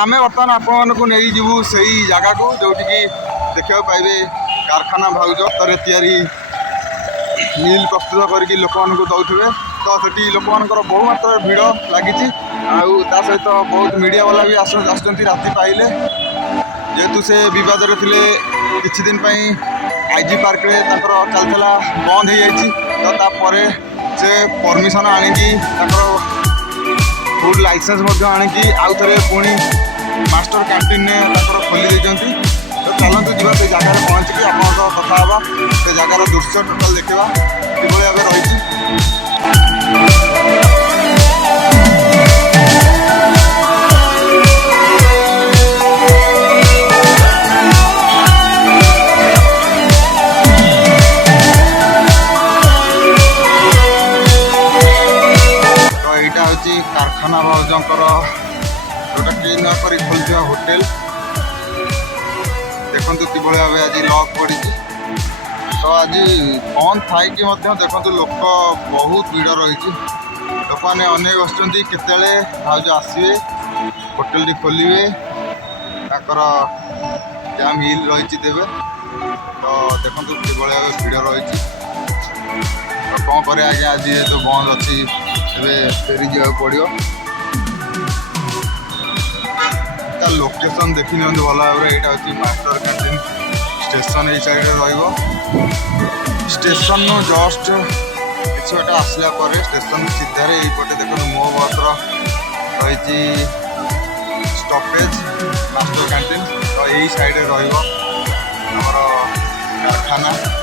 आम बर्तमान आपको नहीं जीवु से जगह को जोटिकी देखा पाइबे कारखाना भाउज ତରେ तैयारी मिल प्रस्तुत करके लोक दौथे तो सेठी लोक बहु मात्रा भिड़ लगी सहित बहुत मीडिया वाला भी आसुँच राति पाइले जेहेतु से विवाद थे किछि दिन आईजी पार्क में चलता बंद हो जाइए तो तापर से परमिशन आनिकी फूड लाइसेंस आनिकी आउ थे पुणी मास्टर कैंटीन खोली देती तो चलतु जी से जगह पहुँचिकी आप कथा हाँ से जगार दृश्य टोटाल देखा कि भाव रही कारखाना भाउजर जोटा कि नक खोलता होटेल देखु कि भाव आज लॉक पड़ी तो आज बंद थी देखो लोक बहुत भीड़ रही लोक मैंने अनेक बसुँच केतले भाउज आसवे होटेल टी खोलिए जहाँ मिल रही देवे तो देखो कि भाव भीड़ रही तो कौन कर आज्ञा आज जेहतु बंद अच्छी फेरी जा पड़ो लोकेशन देखी नि भल भाव यहाँ हूँ मास्टर कैंटीन स्टेशन ये साइड स्टेशन जस्ट किसी बाटे आसला स्टेशन सीधार यपटे देखो मो बस रही स्टपेज मास्टर कैंटीन तो यही साइड रही कारखाना